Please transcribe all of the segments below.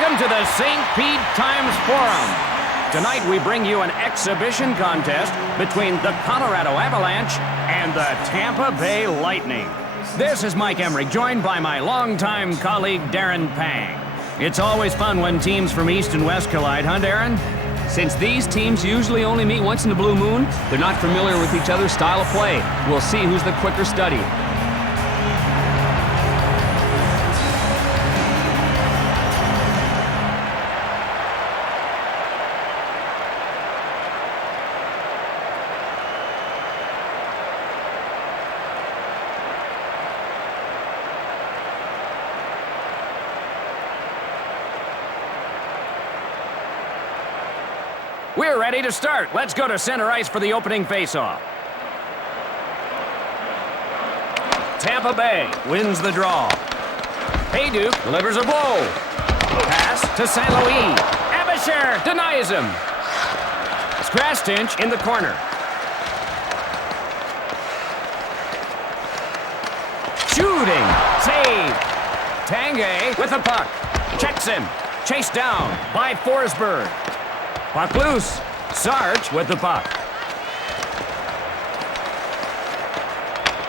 Welcome to the St. Pete Times Forum. Tonight we bring you an exhibition contest between the Colorado Avalanche and the Tampa Bay Lightning. This is Mike Emmerich, joined by my longtime colleague Darren Pang. It's always fun when teams from East and West collide, huh, Darren? Since these teams usually only meet once in a blue moon, they're not familiar with each other's style of play. We'll see who's the quicker study. We're ready to start. Let's go to center ice for the opening faceoff. Tampa Bay wins the draw. Hayduke delivers a blow. Pass to St. Louis. Abisher denies him. Skrastinch in the corner. Shooting. Save. Tanguay with the puck. Checks him. Chased down by Forsberg. Puck loose. Sarge with the puck.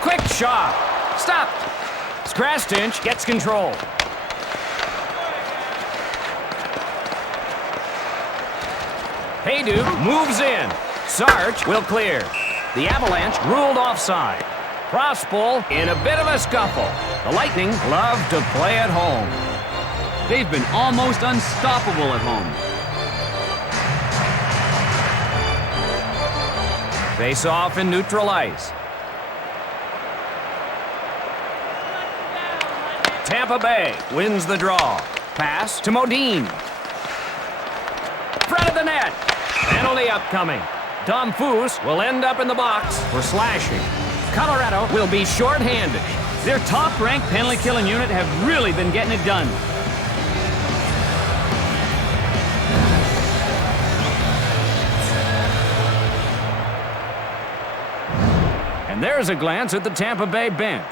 Quick shot. Stopped. Skrastinch gets control. Hayduke moves in. Sarge will clear. The Avalanche ruled offside. Cross pull in a bit of a scuffle. The Lightning love to play at home. They've been almost unstoppable at home. Face off in neutral ice. Tampa Bay wins the draw. Pass to Modine. Front of the net. Penalty upcoming. Dom Foos will end up in the box for slashing. Colorado will be shorthanded. Their top-ranked penalty-killing unit have really been getting it done. And there's a glance at the Tampa Bay bench.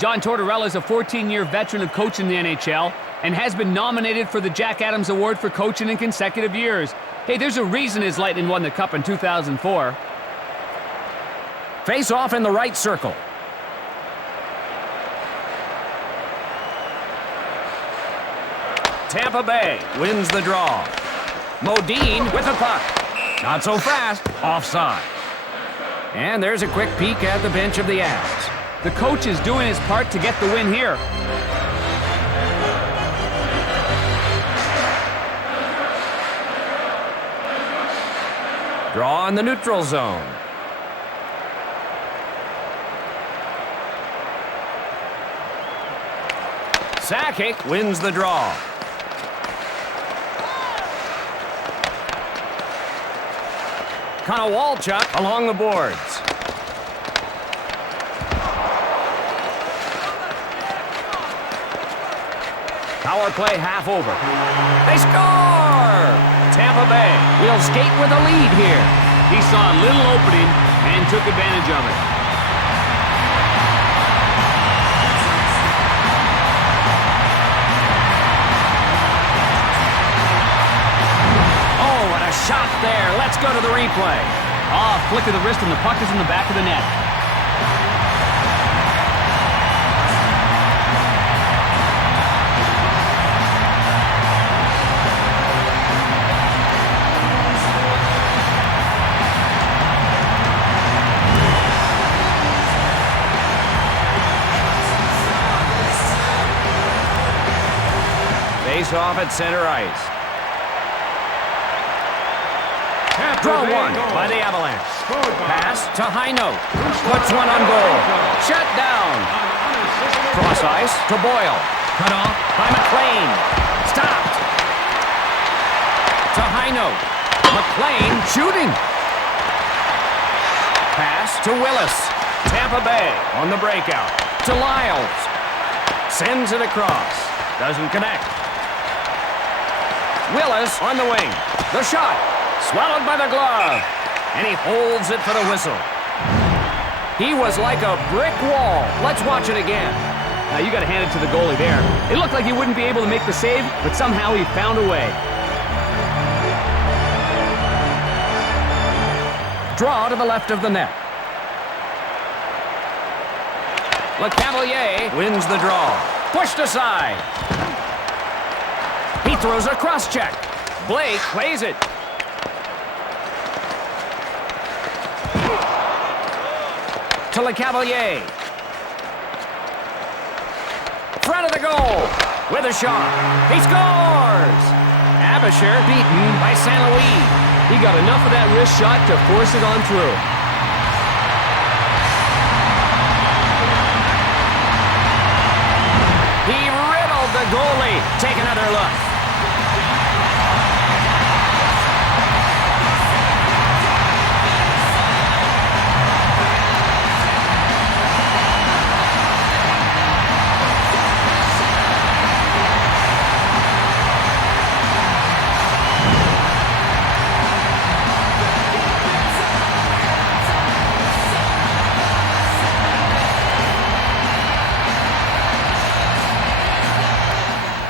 John Tortorella is a 14-year veteran of coaching the NHL and has been nominated for the Jack Adams Award for coaching in consecutive years. Hey, there's a reason his Lightning won the Cup in 2004. Face off in the right circle. Tampa Bay wins the draw. Modine with the puck. Not so fast. Offside. And there's a quick peek at the bench of the Avs. The coach is doing his part to get the win here. Draw in the neutral zone. Sakic wins the draw. Konowalchuk along the boards. Power play half over. They score! Tampa Bay will skate with a lead here. He saw a little opening and took advantage of it. Oh, what a shot there. Let's go to the replay. Flick of the wrist and the puck is in the back of the net. Face off at center ice. Draw one by the Avalanche. Pass to high note. Puts one on goal. Shut down. Cross ice to Boyle. Cut off by McLean. Stopped. To high note. McLean shooting. Pass to Willis. Tampa Bay on the breakout. To Lyles. Sends it across. Doesn't connect. Willis on the wing. The shot. Swallowed by the glove. And he holds it for the whistle. He was like a brick wall. Let's watch it again. Now, you got to hand it to the goalie there. It looked like he wouldn't be able to make the save, but somehow he found a way. Draw to the left of the net. LeCavalier wins the draw. Pushed aside. He throws a cross-check. Blake plays it. To LeCavalier. Front of the goal. With a shot. He scores! Abisher beaten by St. Louis. He got enough of that wrist shot to force it on through. He riddled the goalie. Take another look.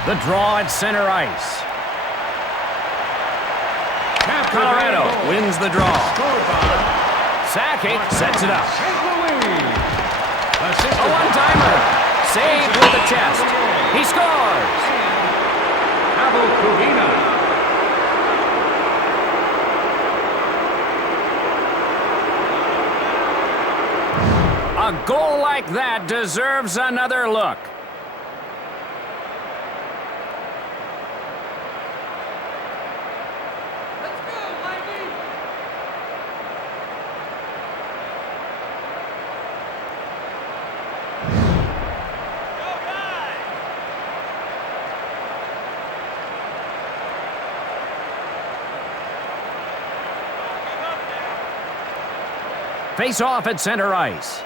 The draw at center ice. Colorado wins the draw. Sakic sets it up. A one-timer. Saved with the chest. He scores. A goal like that deserves another look. Face off at center ice.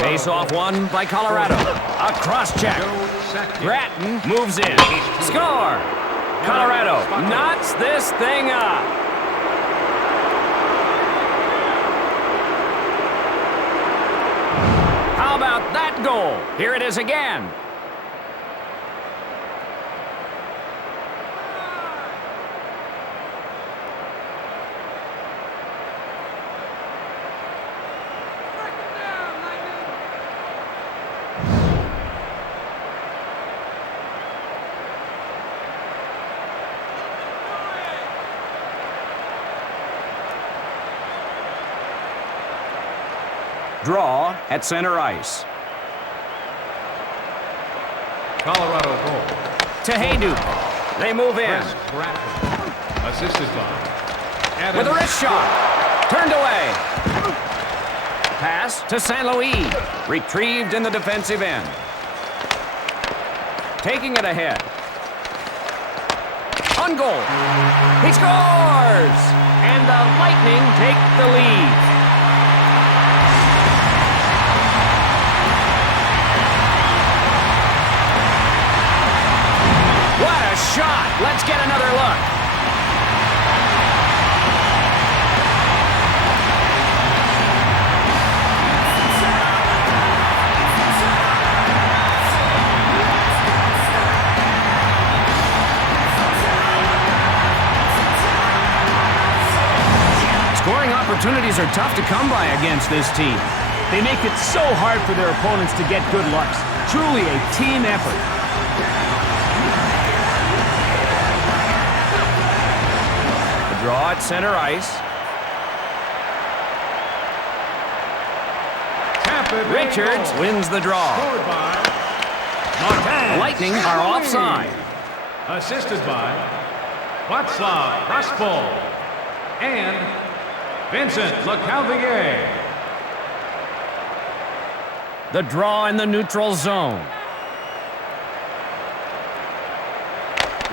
Face off won by Colorado. A cross-check. Gratton moves in. Score! Colorado knots this thing up. How about that goal? Here it is again. Draw at center ice. Colorado goal. To Hayduk. They move in. Assisted by With a wrist shot. Turned away. Pass to St. Louis. Retrieved in the defensive end. Taking it ahead. On goal. He scores! And the Lightning take the lead. What a shot! Let's get another look. Scoring opportunities are tough to come by against this team. They make it so hard for their opponents to get good looks. Truly a team effort. Draw at center ice. Richards wins the draw. The Lightning are offside. Assisted by Václav Raspol and Vincent LeCavalier. The draw in the neutral zone.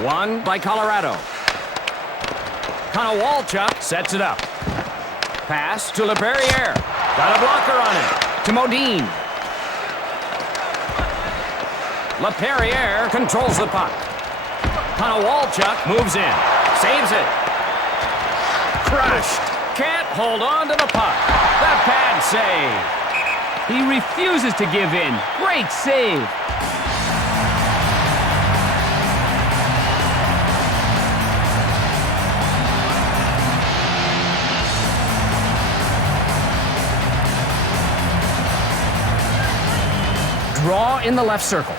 Won by Colorado. Konowalchuk sets it up. Pass to LePerriere. Got a blocker on it. To Modine. LePerriere controls the puck. Konowalchuk moves in. Saves it. Crushed. can't hold on to the puck. The pad save. He refuses to give in. Great save. Draw in the left circle.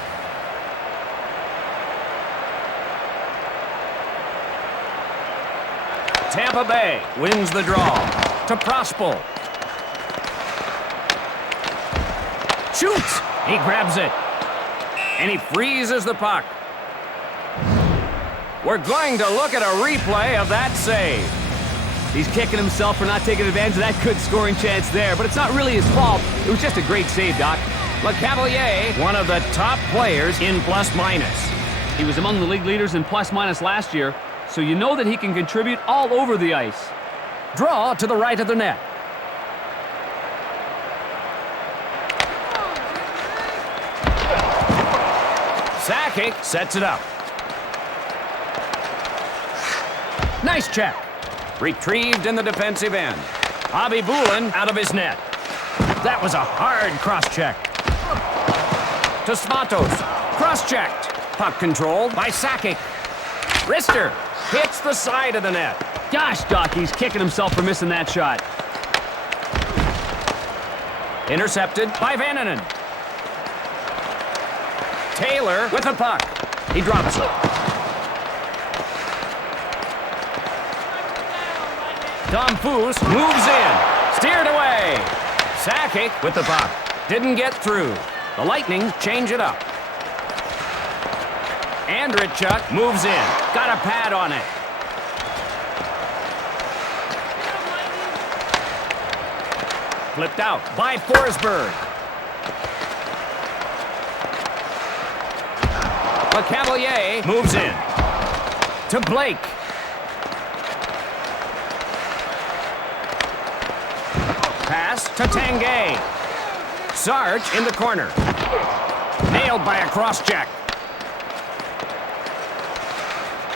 Tampa Bay wins the draw. To Prospol. Shoots! He grabs it. And he freezes the puck. We're going to look at a replay of that save. He's kicking himself for not taking advantage of that good scoring chance there, but it's not really his fault. It was just a great save, Doc. LeCavalier, one of the top players in plus-minus. He was among the league leaders in plus-minus last year, so you know that he can contribute all over the ice. Draw to the right of the net. Sakic sets it up. Nice check. Retrieved in the defensive end. Abibulin out of his net. That was a hard cross-check. To Smatos. Cross-checked. Puck controlled by Sakic. Wrister hits the side of the net. Gosh, Doc, he's kicking himself for missing that shot. Intercepted by Vananen. Taylor with the puck. He drops it. Tom Foose moves in. Steered away. Sakic with the puck. Didn't get through. The Lightning change it up. Andrichuk moves in. Got a pad on it. Flipped out by Forsberg. LeCavalier moves in. To Blake. Pass to Tanguay. Sarge in the corner. Nailed by a cross-check.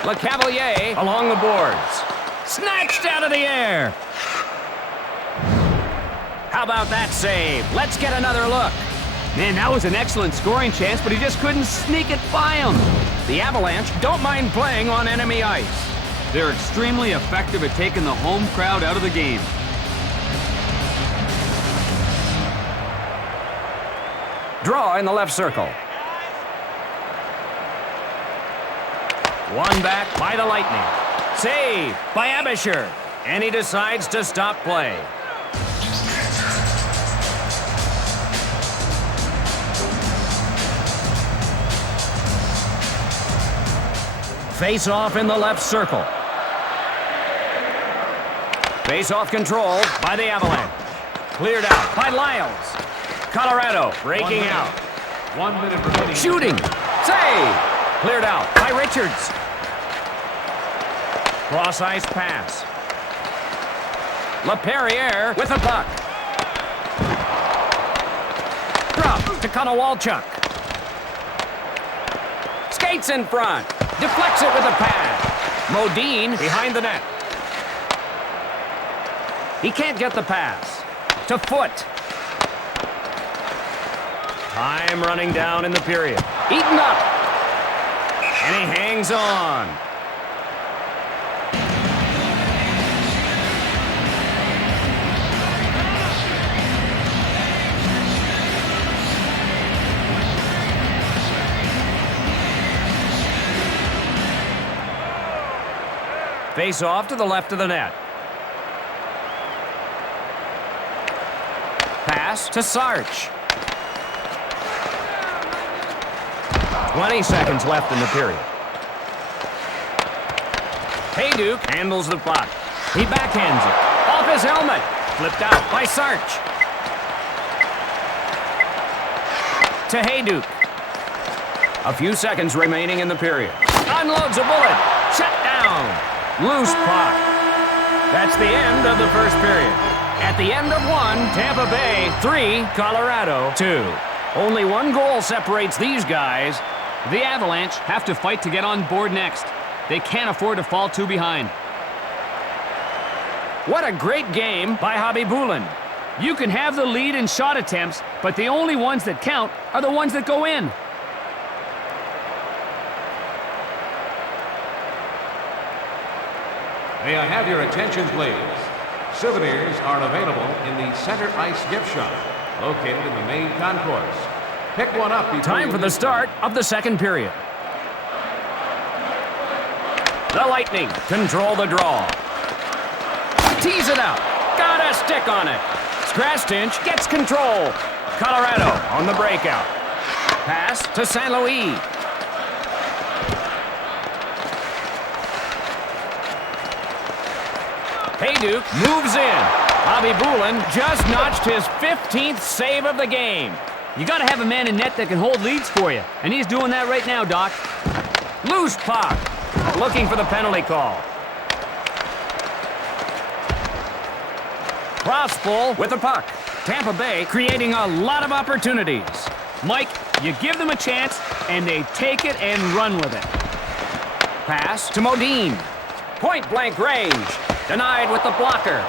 LeCavalier along the boards. Snatched out of the air. How about that save? Let's get another look. Man, that was an excellent scoring chance, but he just couldn't sneak it by him. The Avalanche don't mind playing on enemy ice. They're extremely effective at taking the home crowd out of the game. Draw in the left circle. One back by the Lightning. Save by Abisher. And he decides to stop play. Face-off in the left circle. Face-off controlled by the Avalanche. Cleared out by Lyles. Colorado breaking out. 1 minute remaining. Shooting. Save. Cleared out by Richards. Cross-ice pass. LaPerriere with the puck. Drop to Konowalchuk. Skates in front. Deflects it with a pad. Modine behind the net. He can't get the pass. To Foot. Time running down in the period. Eaten up. And he hangs on. Face off to the left of the net. Pass to Sarch. 20 seconds left in the period. Hayduke handles the puck. He backhands it. Off his helmet. Flipped out by Sarch. To Hayduke. A few seconds remaining in the period. Unloads a bullet. Shut down. Loose puck. That's the end of the first period. At the end of one, Tampa Bay 3, Colorado 2. Only one goal separates these guys. The Avalanche have to fight to get on board next. They can't afford to fall too behind. What a great game by Hobby Bulin. You can have the lead in shot attempts, but the only ones that count are the ones that go in. May I have your attention, please? Souvenirs are available in the center ice gift shop, located in the main concourse. Pick one up before Time for the start of the second period. The Lightning control the draw. Tease it out. Got a stick on it. Skrastinch gets control. Colorado on the breakout. Pass to St. Louis. Hayduke moves in. Bobby Bulin just notched his 15th save of the game. You got to have a man in net that can hold leads for you, and he's doing that right now, Doc. Loose puck. Looking for the penalty call. Crossbull with the puck. Tampa Bay creating a lot of opportunities. Mike, you give them a chance, and they take it and run with it. Pass to Modine. Point-blank range. Denied with the blocker.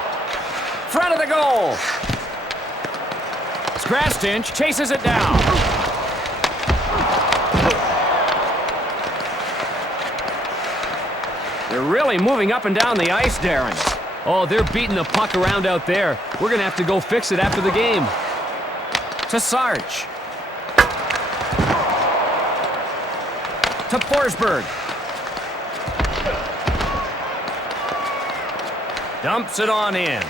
Front of the goal. Skrastinch chases it down. They're really moving up and down the ice, Darren. Oh, they're beating the puck around out there. We're going to have to go fix it after the game. To Sarch. To Forsberg. Dumps it on in.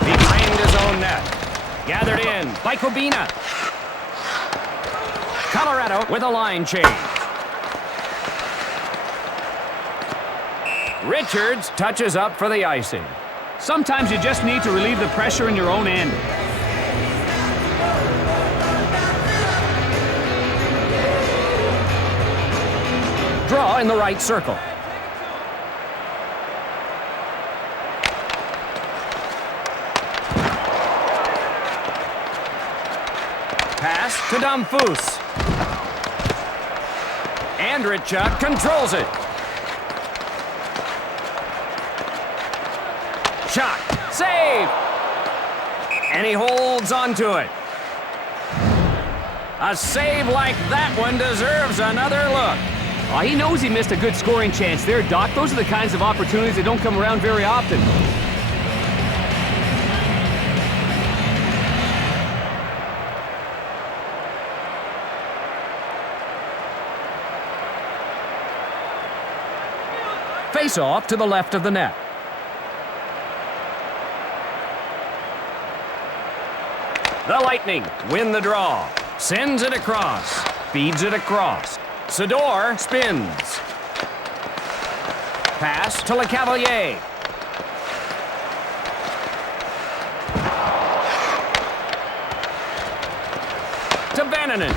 Behind his own net. Gathered in by Kobina. Colorado with a line change. Richards touches up for the icing. Sometimes you just need to relieve the pressure in your own end. Draw in the right circle. Pass to Dumfus. Andrichuk controls it. Shot. Save. And he holds onto it. A save like that one deserves another look. Oh, he knows he missed a good scoring chance there, Doc. Those are the kinds of opportunities that don't come around very often. Face off to the left of the net. The Lightning win the draw. Sends it across. Feeds it across. Sador spins. Pass to LeCavalier. To Vananen.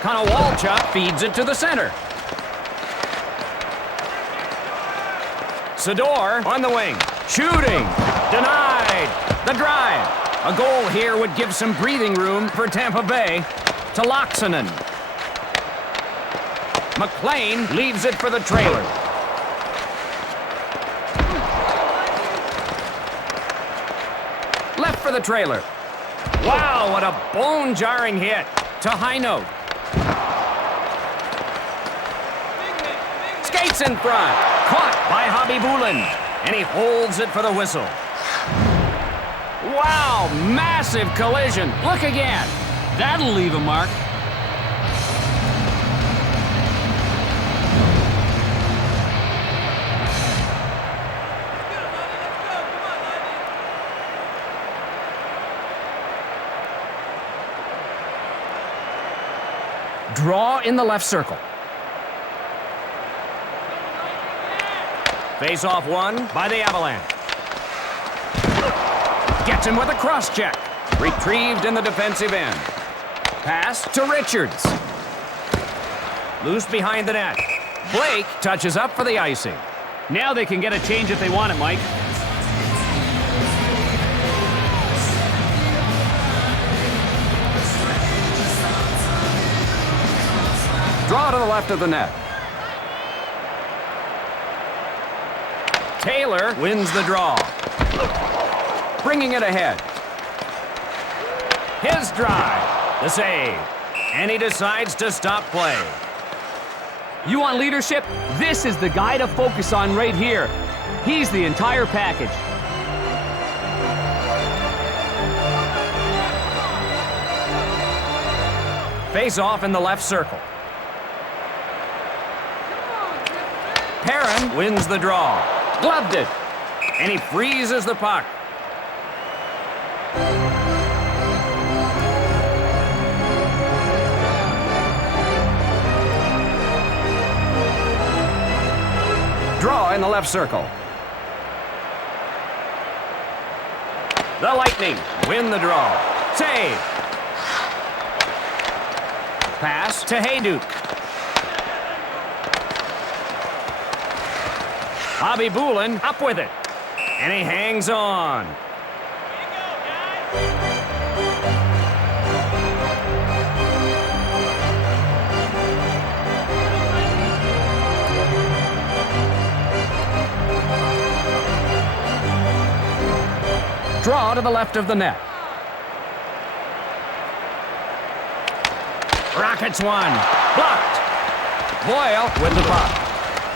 Konowalchuk feeds it to the center. Sador on the wing. Shooting. Denied. The drive. A goal here would give some breathing room for Tampa Bay. To Loxonen. McLean leaves it for the trailer. Left for the trailer. Wow, what a bone-jarring hit. To Heinold. Skates in front. Caught by Hobby Bulin. And he holds it for the whistle. Wow, massive collision. Look again. That'll leave a mark. Draw in the left circle. Face-off won by the Avalanche. Gets him with a cross-check. Retrieved in the defensive end. Pass to Richards. Loose behind the net. Blake touches up for the icing. Now they can get a change if they want it, Mike. Draw to the left of the net. Taylor wins the draw. Bringing it ahead. His drive. The save. And he decides to stop play. You want leadership? This is the guy to focus on right here. He's the entire package. Face off in the left circle. Perrin wins the draw. Gloved it. And he freezes the puck. Draw in the left circle. The Lightning win the draw. Save. Pass to Hayduk. Bobby Boulin up with it. And he hangs on. Draw to the left of the net. Rockets one. Blocked. Boyle with the puck.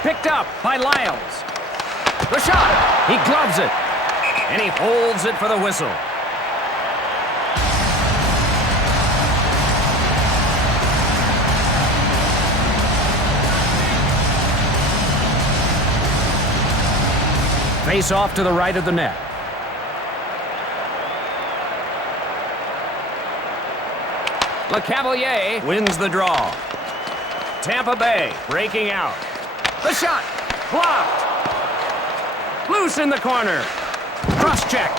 Picked up by Lyles. The shot. He gloves it. And he holds it for the whistle. Face off to the right of the net. LeCavalier wins the draw. Tampa Bay breaking out. The shot. Blocked. Loose in the corner. Cross-check.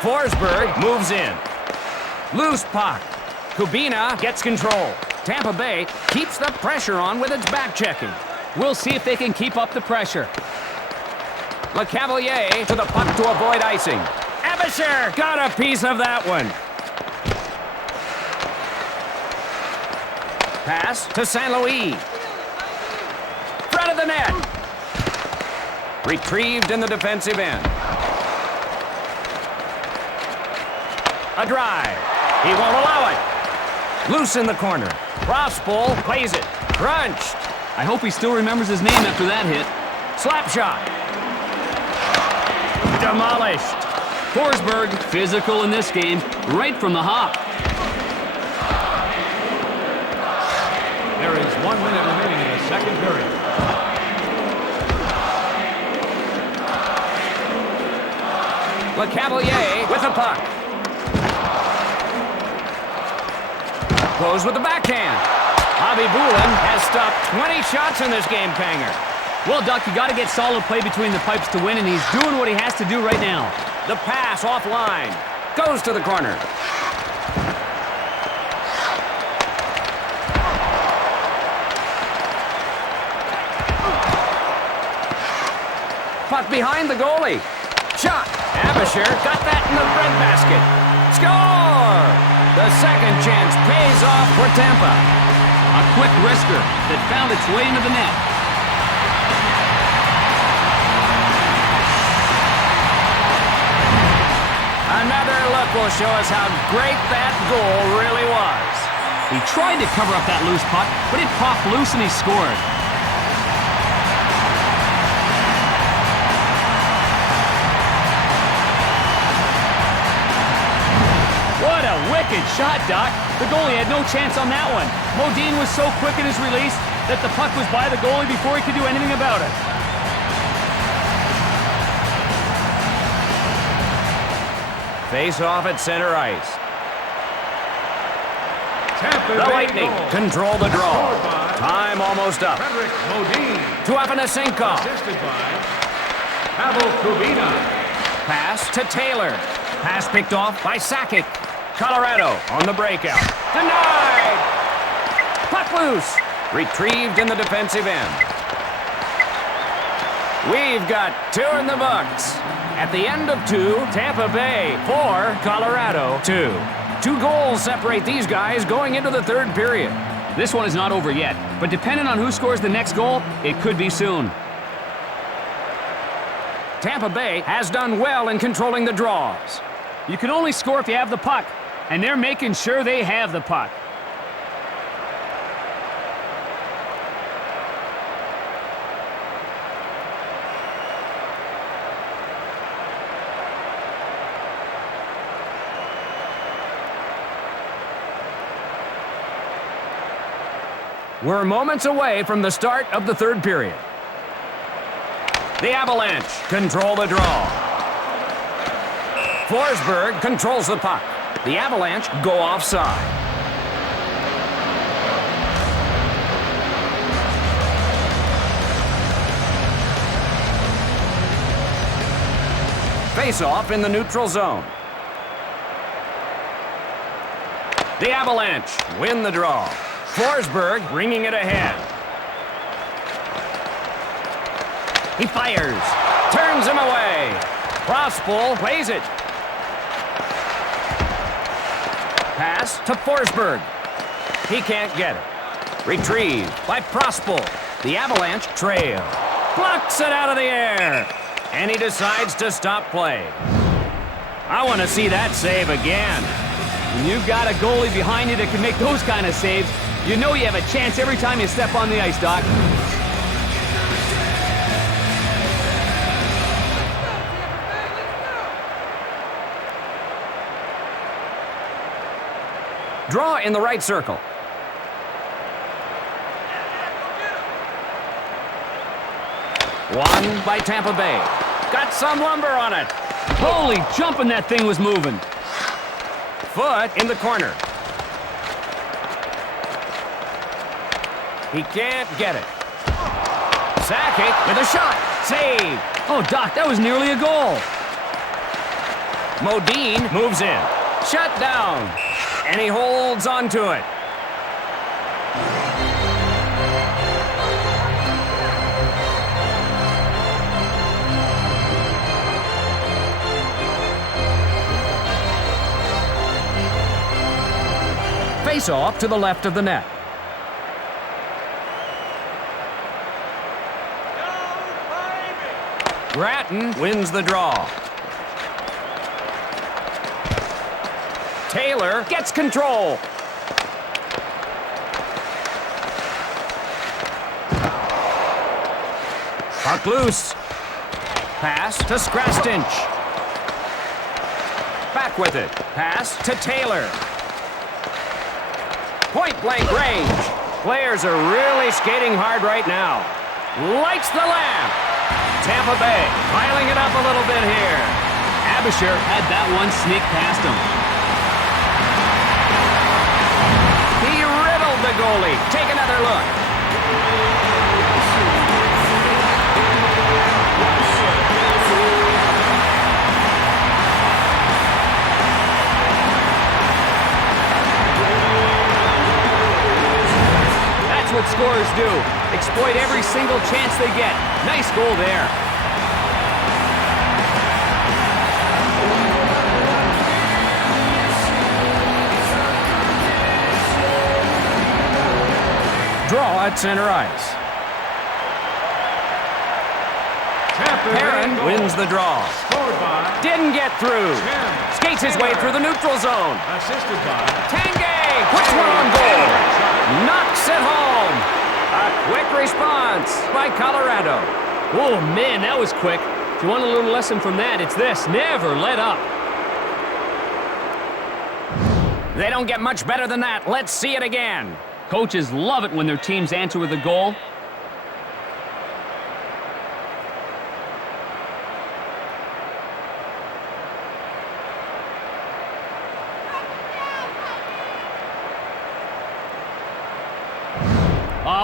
Forsberg moves in. Loose puck. Kubina gets control. Tampa Bay keeps the pressure on with its back-checking. We'll see if they can keep up the pressure. LeCavalier to the puck to avoid icing. Abisher got a piece of that one. Pass to St. Louis. Front of the net. Retrieved in the defensive end. A drive. He won't allow it. Loose in the corner. Crossbull plays it. Crunched. I hope he still remembers his name after that hit. Slap shot. Demolished. Forsberg, physical in this game, right from the hop. There is 1 minute remaining in the second period. LeCavalier with the puck. Goes with the backhand. Bobby Boulin has stopped 20 shots in this game, Panger. Well, Duck, you got to get solid play between the pipes to win, and he's doing what he has to do right now. The pass offline. Goes to the corner. Puck behind the goalie. Shot. Abisher got that in the breadbasket. Score! The second chance pays off for Tampa. A quick wrister that found its way into the net. Another look will show us how great that goal really was. He tried to cover up that loose puck, but it popped loose and he scored. What a wicked shot, Doc. The goalie had no chance on that one. Modine was so quick in his release that the puck was by the goalie before he could do anything about it. Face off at center ice. Tampa The Bay Lightning goal. control the draw. Scored by Time almost up. Frederick Modine. To Afanasenkov. Assisted by Pavel Kubina. Pass to Taylor. Pass picked off by Sakic. Colorado on the breakout. Denied! Puck loose. Retrieved in the defensive end. We've got 2 in the books. At the end of 2, Tampa Bay 4, Colorado 2. 2 goals separate these guys going into the third period. This one is not over yet, but depending on who scores the next goal, it could be soon. Tampa Bay has done well in controlling the draws. You can only score if you have the puck, and they're making sure they have the puck. We're moments away from the start of the third period. The Avalanche control the draw. Forsberg controls the puck. The Avalanche go offside. Face-off in the neutral zone. The Avalanche win the draw. Forsberg bringing it ahead. He fires. Turns him away. Prospol plays it. Pass to Forsberg. He can't get it. Retrieved by Prospol. The Avalanche trail. Blocks it out of the air. And he decides to stop play. I want to see that save again. When you've got a goalie behind you that can make those kind of saves, you know you have a chance every time you step on the ice, Doc. Draw in the right circle. One by Tampa Bay. Got some lumber on it. Holy jumping, that thing was moving. Foot in the corner. He can't get it. Sakic with a shot. Save. Oh, Doc, that was nearly a goal. Modine moves in. Shut down. And he holds on to it. Face off to the left of the net. Gratton wins the draw. Taylor gets control. Puck loose. Pass to Skrastinch. Back with it. Pass to Taylor. Point blank range. Players are really skating hard right now. Lights the lamp. Tampa Bay piling it up a little bit here. Abisher had that one sneak past him. He riddled the goalie. Take another look. That's what scorers do. Exploit every single chance they get. Nice goal there. Draw at center ice. Perrin wins the draw. Didn't get through. Skates his way through the neutral zone. Assisted by Tanguay puts one on goal. Knocks it home. A quick response by Colorado. Oh, man, that was quick. If you want a little lesson from that, it's this. Never let up. They don't get much better than that. Let's see it again. Coaches love it when their teams answer with a goal.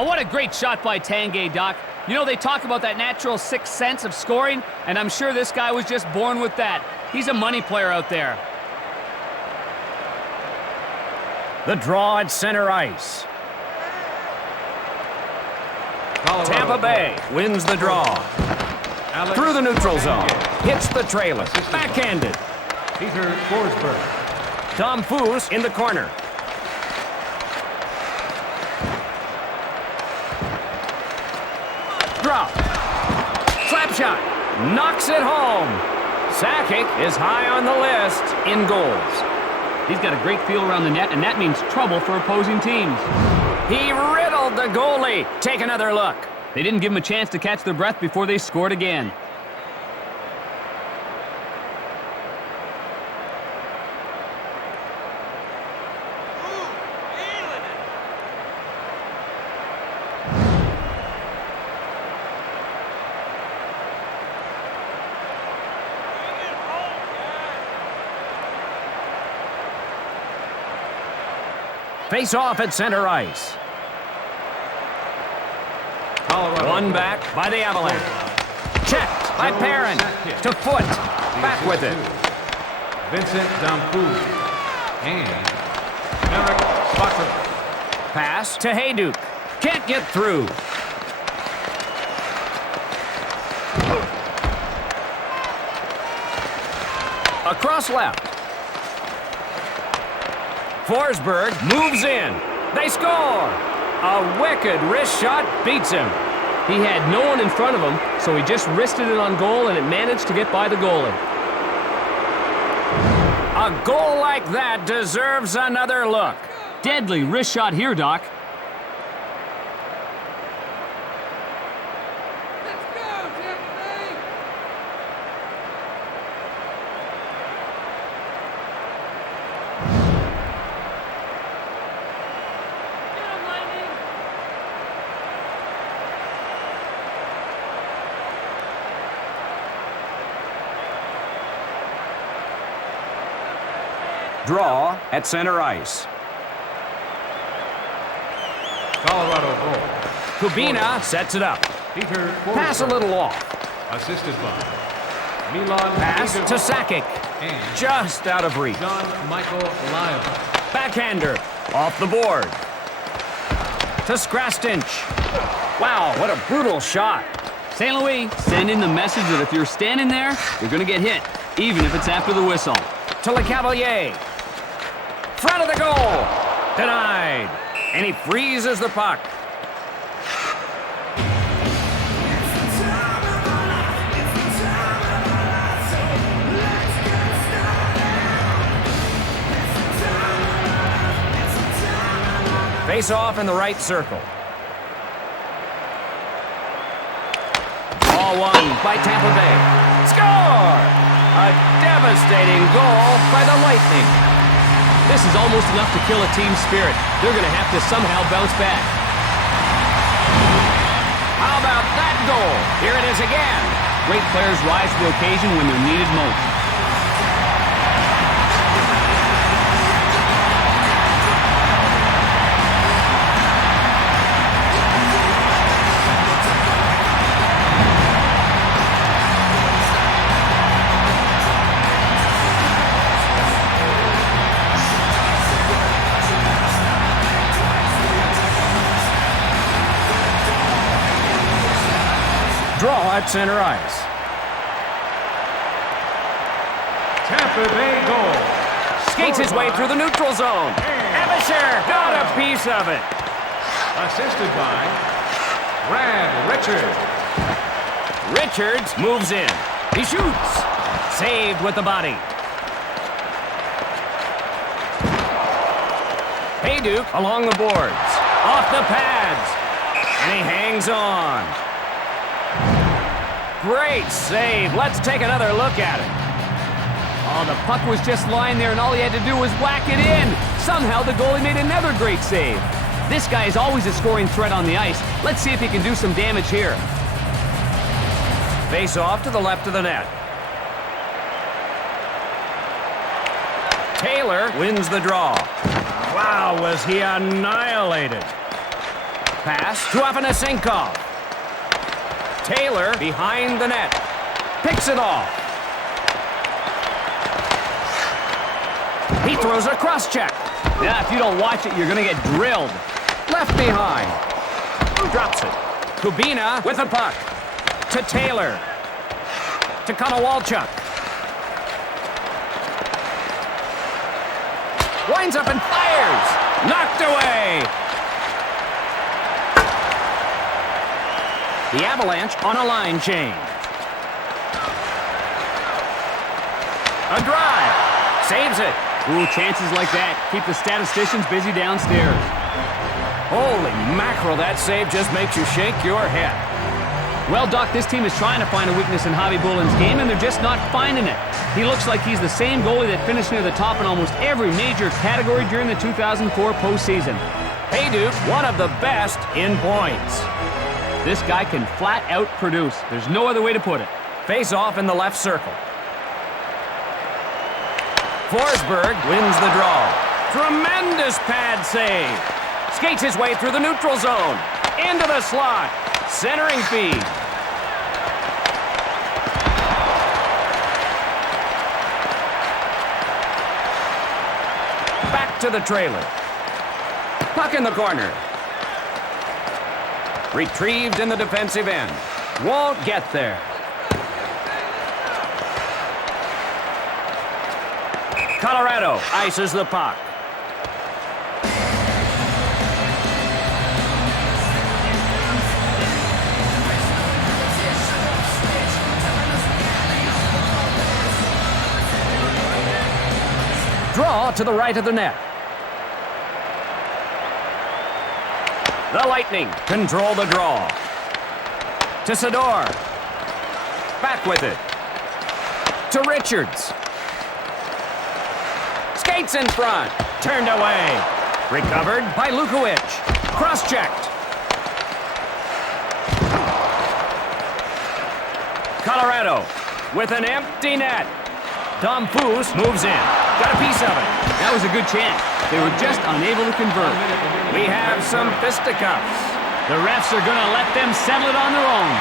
What a great shot by Tanguay, Doc. You know, they talk about that natural sixth sense of scoring, and I'm sure this guy was just born with that. He's a money player out there. The draw at center ice. Colorado. Tampa Bay wins the draw. Alex Through the neutral zone. Tanguay. Hits the trailer. Backhanded. Peter Forsberg. Tom Foos in the corner. Drop. Slap shot. Knocks it home. Sakic is high on the list in goals. He's got a great feel around the net, and that means trouble for opposing teams. He riddled the goalie. Take another look. They didn't give him a chance to catch their breath before they scored again. Face off at center ice. Colorado. One back by the Avalanche. Checked by Perrin. To Foot. Back with it. Vincent Dampu. And Eric Spotter. Pass to Hayduk. Can't get through. Across left. Forsberg moves in. They score. A wicked wrist shot beats him. He had no one in front of him, so he just wristed it on goal, and it managed to get by the goalie. A goal like that deserves another look. Deadly wrist shot here, Doc. Draw at center ice. Colorado goal. Kubina sets it up. Peter Pass a Forsberg. little off. Assisted by Milan Pass Hajduk to Sakic. and Just out of reach. John Michael Lyle. Backhander off the board. To Skrastinch. Wow, what a brutal shot. St. Louis, send in the message that if you're standing there, you're going to get hit, even if it's after the whistle. To LeCavalier. Front of the goal. Denied. And he freezes the puck. Face off in the right circle. Ball won by Tampa Bay. Score! A devastating goal by the Lightning. This is almost enough to kill a team's spirit. They're going to have to somehow bounce back. How about that goal? Here it is again. Great players rise to the occasion when they're needed most. Draw at center ice. Tampa Bay goal. Skates his way through the neutral zone. Abisher got a piece of it. Assisted by Brad Richards. Richards moves in. He shoots. Saved with the body. Hayduk along the boards. Off the pads. And he hangs on. Great save. Let's take another look at it. Oh, the puck was just lying there, and all he had to do was whack it in. Somehow the goalie made another great save. This guy is always a scoring threat on the ice. Let's see if he can do some damage here. Face off to the left of the net. Taylor wins the draw. Wow, was he annihilated. Pass to Afanasenkov. Taylor behind the net. Picks it off. He throws a cross-check. Yeah, if you don't watch it, you're going to get drilled. Left behind. Drops it. Kubina with the puck. To Taylor. To Konowalchuk. Winds up and fires. Knocked away. The Avalanche on a line change. A drive. Saves it. Ooh, chances like that keep the statisticians busy downstairs. Holy mackerel, that save just makes you shake your head. Well, Doc, this team is trying to find a weakness in Javi Bulin's game, and they're just not finding it. He looks like he's the same goalie that finished near the top in almost every major category during the 2004 postseason. Hey, Duke, one of the best in points. This guy can flat out produce. There's no other way to put it. Face off in the left circle. Forsberg wins the draw. Tremendous pad save. Skates his way through the neutral zone. Into the slot. Centering feed. Back to the trailer. Puck in the corner. Retrieved in the defensive end. Won't get there. Colorado ices the puck. Draw to the right of the net. The Lightning control the draw. To Sador. Back with it. To Richards. Skates in front. Turned away. Recovered by Lukowicz. Cross-checked. Colorado with an empty net. Tom Foose moves in. Got a piece of it. That was a good chance. They were just unable to convert. We have some fisticuffs. The refs are going to let them settle it on their own.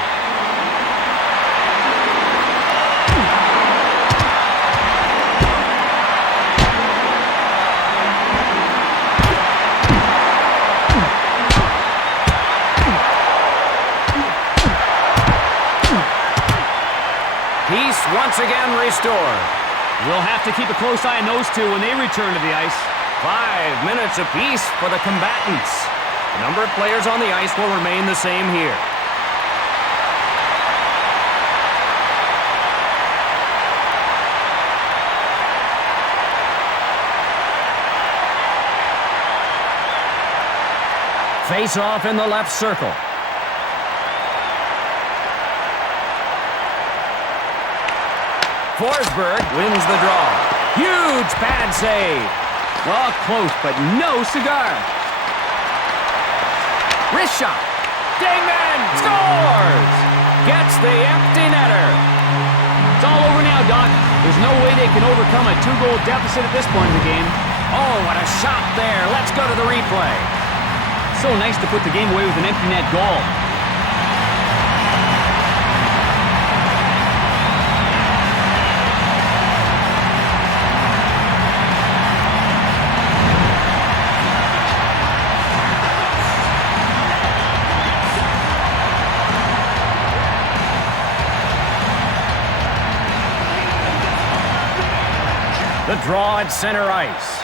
Peace once again restored. We'll have to keep a close eye on those two when they return to the ice. 5 minutes apiece for the combatants. The number of players on the ice will remain the same here. Face off in the left circle. Forsberg wins the draw. Huge pad save. Oh, close, but no cigar. Wrist shot. Dingman scores. Gets the empty netter. It's all over now, Doc. There's no way they can overcome a 2-goal deficit at this point in the game. Oh, what a shot there. Let's go to the replay. So nice to put the game away with an empty net goal. The draw at center ice.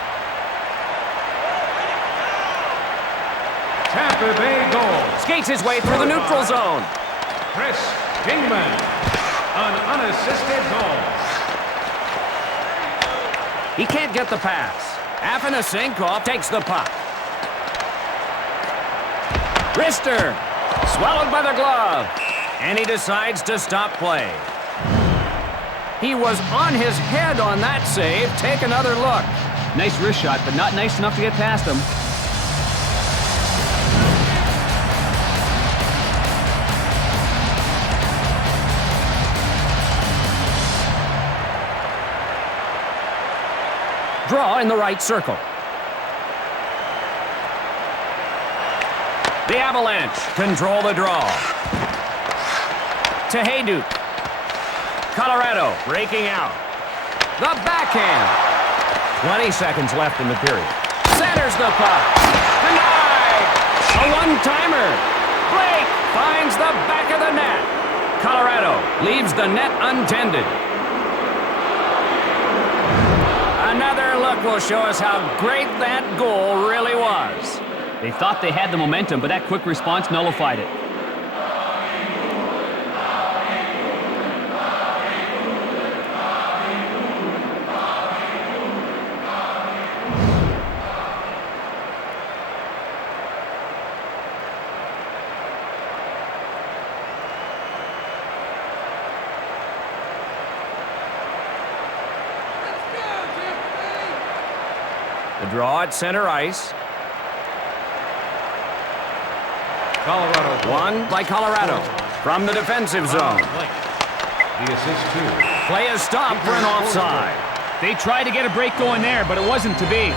Tampa Bay goal. Skates his way through the neutral zone. Chris Kingman. An unassisted goal. He can't get the pass. Afanasenkov takes the puck. Rister. Swallowed by the glove. And he decides to stop play. He was on his head on that save. Take another look. Nice wrist shot, but not nice enough to get past him. Draw in the right circle. The Avalanche control the draw. To Hayduk. Colorado breaking out. The backhand. 20 seconds left in the period. Centers the puck. Denied. A one-timer. Blake finds the back of the net. Colorado leaves the net untended. Another look will show us how great that goal really was. They thought they had the momentum, but that quick response nullified it. The draw at center ice. Colorado. Won by Colorado from the defensive zone. The assist two. Play is stopped for an offside. They tried to get a break going there, but it wasn't to be.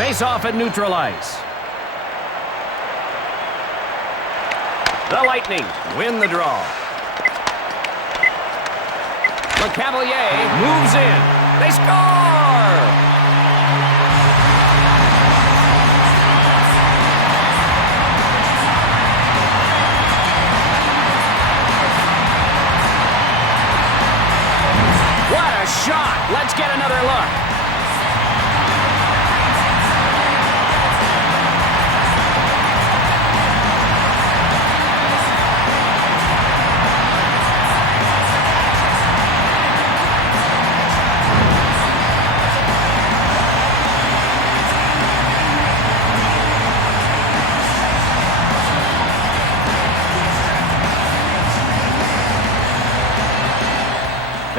Face off at neutral ice. The Lightning win the draw. The Cavalier moves in. They score! What a shot! Let's get another look.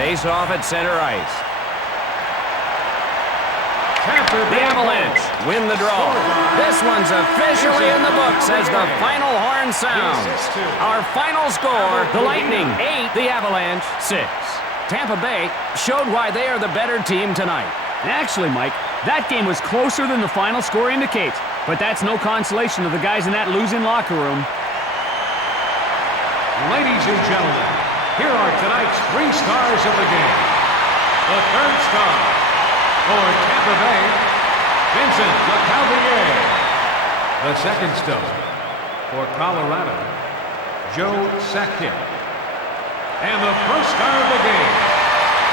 Face off at center ice. The Avalanche win the draw. This one's officially in the books as the final horn sounds. Our final score, the Lightning 8, the Avalanche 6. Tampa Bay showed why they are the better team tonight. Actually, Mike, that game was closer than the final score indicates, but that's no consolation to the guys in that losing locker room. Ladies and gentlemen, here are tonight's 3 stars of the game. The third star for Tampa Bay, Vincent LeCavalier. The second star for Colorado, Joe Sakic. And the first star of the game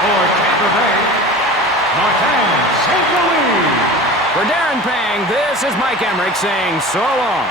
for Tampa Bay, Martin St. Louis. For Darren Pang, this is Mike Emmerich saying so long.